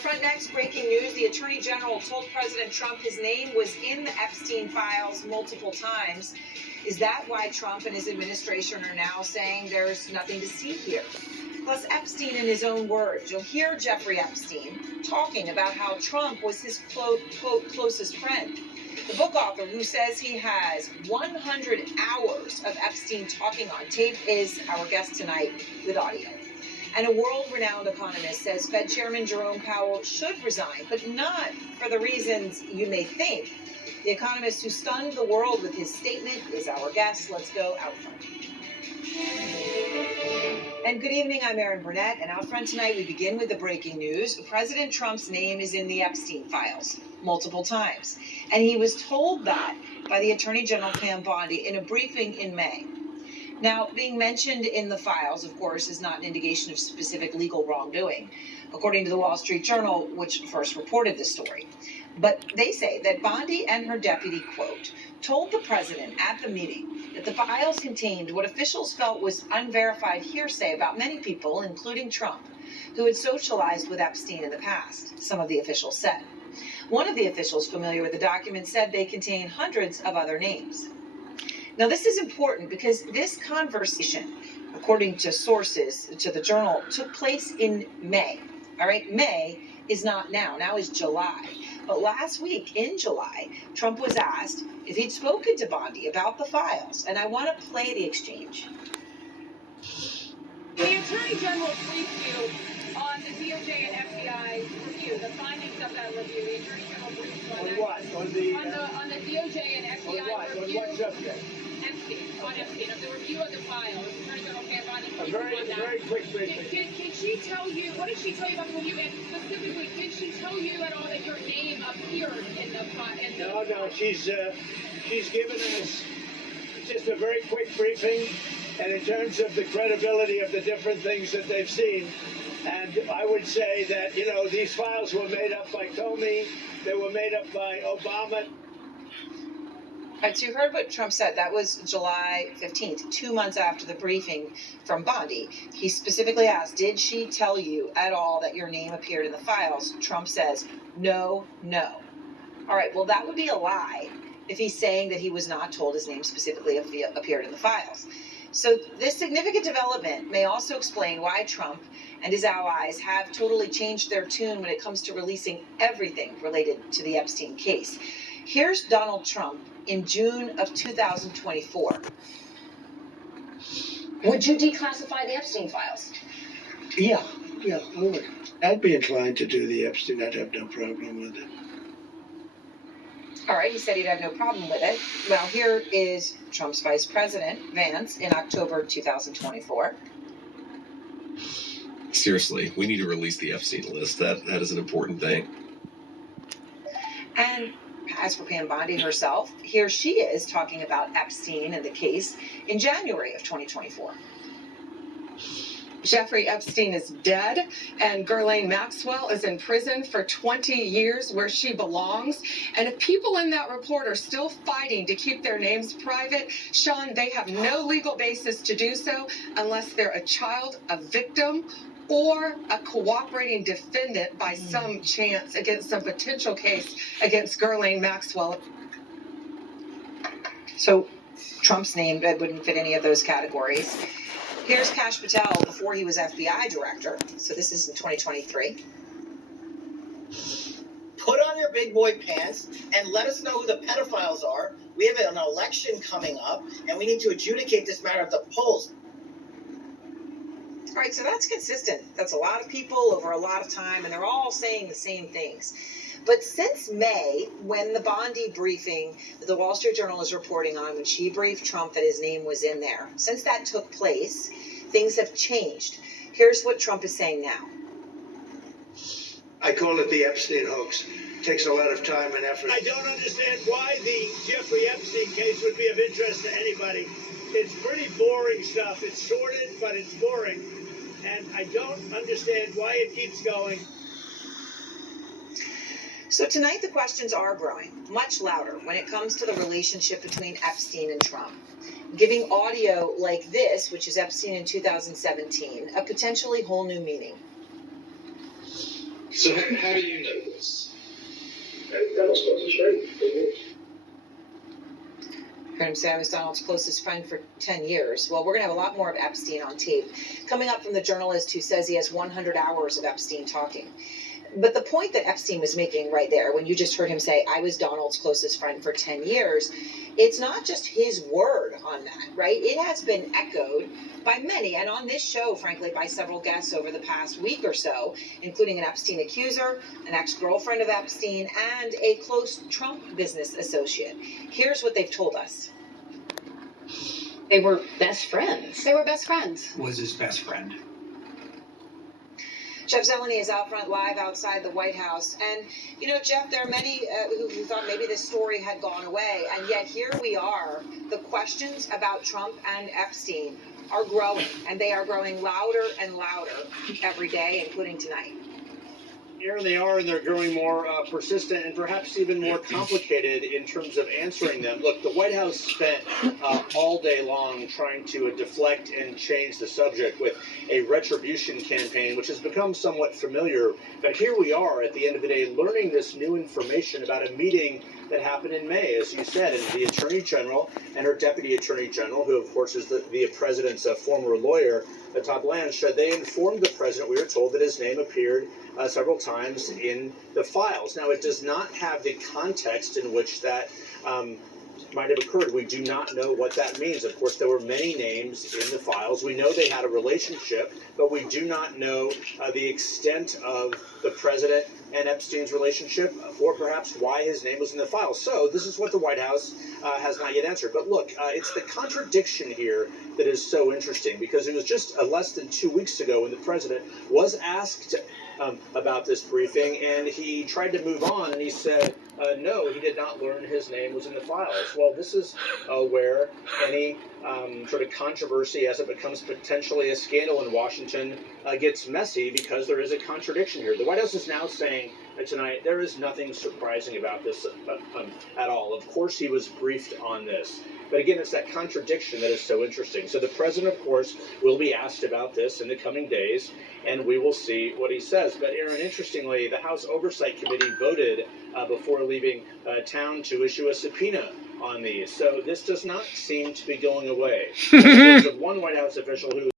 Front next, breaking news. The Attorney General told President Trump his name was in the Epstein files multiple times. Is that why Trump and his administration are now saying there's nothing to see here? Plus, Epstein in his own words. You'll hear Jeffrey Epstein talking about how Trump was his, quote, closest friend. The book author, who says he has 100 hours of Epstein talking on tape, is our guest tonight with audio. And a world-renowned economist says Fed Chairman Jerome Powell should resign, but not for the reasons you may think. The economist who stunned the world with his statement is our guest. Let's go out front. And good evening, I'm Erin Burnett, and out front tonight we begin with the breaking news. President Trump's name is in the Epstein files multiple times, and he was told that by the Attorney General Pam Bondi in a briefing in May. Now, being mentioned in the files, of course, is not an indication of specific legal wrongdoing, according to the Wall Street Journal, which first reported this story. But they say that Bondi and her deputy, quote, told the president at the meeting that the files contained what officials felt was unverified hearsay about many people, including Trump, who had socialized with Epstein in the past, some of the officials said. One of the officials familiar with the document said they contain hundreds of other names. Now, this is important because this conversation, according to sources to the Journal, took place in May. All right, May is not now. Now is July. But last week in July, Trump was asked if he'd spoken to Bondi about the files. And I want to play the exchange. The Attorney General briefed you on the DOJ and FBI review, the findings of that review. The Attorney General briefed you on that. What? On the DOJ and FBI review. On what subject? Epstein, of the review of the files. Attorney General Pam Bondi briefed you on that. Very quick briefing. Did she tell you, what did she tell you about the review? And specifically, did she tell you at all that your name appeared in the file? No, she's given us just a very quick briefing, and in terms of the credibility of the different things that they've seen. And I would say that, these files were made up by Comey, they were made up by Obama. All right, so you heard what Trump said. That was July 15th, 2 months after the briefing from Bondi. He specifically asked, did she tell you at all that your name appeared in the files? Trump says, no. All right, well, that would be a lie if he's saying that he was not told his name specifically appeared in the files. So this significant development may also explain why Trump and his allies have totally changed their tune when it comes to releasing everything related to the Epstein case. Here's Donald Trump in June of 2024. Would you declassify the Epstein files? Yeah, I would. I'd be inclined to do the Epstein. I'd have no problem with it. All right, he said he'd have no problem with it. Well, here is Trump's Vice President, Vance, in October 2024. Seriously, we need to release the Epstein list. That is an important thing. And as for Pam Bondi herself, here she is talking about Epstein and the case in January of 2024. Jeffrey Epstein is dead, and Ghislaine Maxwell is in prison for 20 years where she belongs. And if people in that report are still fighting to keep their names private, Sean, they have no legal basis to do so unless they're a child, a victim, or a cooperating defendant by some chance against some potential case against Ghislaine Maxwell. So Trump's name wouldn't fit any of those categories. Here's Kash Patel before he was FBI director. So this is in 2023. Put on your big boy pants and let us know who the pedophiles are. We have an election coming up, and we need to adjudicate this matter at the polls. All right, so that's consistent. That's a lot of people over a lot of time, and they're all saying the same things. But since May, when the Bondi briefing that the Wall Street Journal is reporting on, when she briefed Trump that his name was in there, since that took place, things have changed. Here's what Trump is saying now. I call it the Epstein hoax. It takes a lot of time and effort. I don't understand why the Jeffrey Epstein case would be of interest to anybody. It's pretty boring stuff. It's sordid, but it's boring. And I don't understand why it keeps going. So tonight the questions are growing much louder when it comes to the relationship between Epstein and Trump, giving audio like this, which is Epstein in 2017, a potentially whole new meaning. So how do you know this? Donald's closest friend. Heard him say I was Donald's closest friend for 10 years. Well, we're going to have a lot more of Epstein on tape. Coming up from the journalist who says he has 100 hours of Epstein talking. But the point that Epstein was making right there, when you just heard him say, I was Donald's closest friend for 10 years, it's not just his word on that, right? It has been echoed by many, and on this show, frankly, by several guests over the past week or so, including an Epstein accuser, an ex-girlfriend of Epstein, and a close Trump business associate. Here's what they've told us. They were best friends. They were best friends. Was his best friend. Jeff Zeleny is out front live outside the White House. And, you know, Jeff, there are many who thought maybe this story had gone away. And yet here we are. The questions about Trump and Epstein are growing. And they are growing louder and louder every day, including tonight. Here they are, and they're growing more persistent and perhaps even more complicated in terms of answering them. Look, the White House spent all day long trying to deflect and change the subject with a retribution campaign, which has become somewhat familiar. But here we are at the end of the day learning this new information about a meeting that happened in May, as you said, and the Attorney General and her Deputy Attorney General, who of course is the president's former lawyer, Todd Blanche, they informed the president, we were told, that his name appeared several times in the files. Now, it does not have the context in which that might have occurred. We do not know what that means. Of course, there were many names in the files. We know they had a relationship, but we do not know the extent of the president and Epstein's relationship, or perhaps why his name was in the file. So this is what the White House has not yet answered. But look, it's the contradiction here that is so interesting, because it was just less than 2 weeks ago when the president was asked about this briefing, and he tried to move on, and he said, no, he did not learn his name was in the files. Well, this is where any sort of controversy, as it becomes potentially a scandal in Washington, gets messy, because there is a contradiction here. The White House is now saying tonight there is nothing surprising about this at all. Of course he was briefed on this. But again, it's that contradiction that is so interesting. So the president, of course, will be asked about this in the coming days, and we will see what he says. But Aaron, interestingly, the House Oversight Committee voted before leaving town to issue a subpoena on these. So this does not seem to be going away. There's one White House official who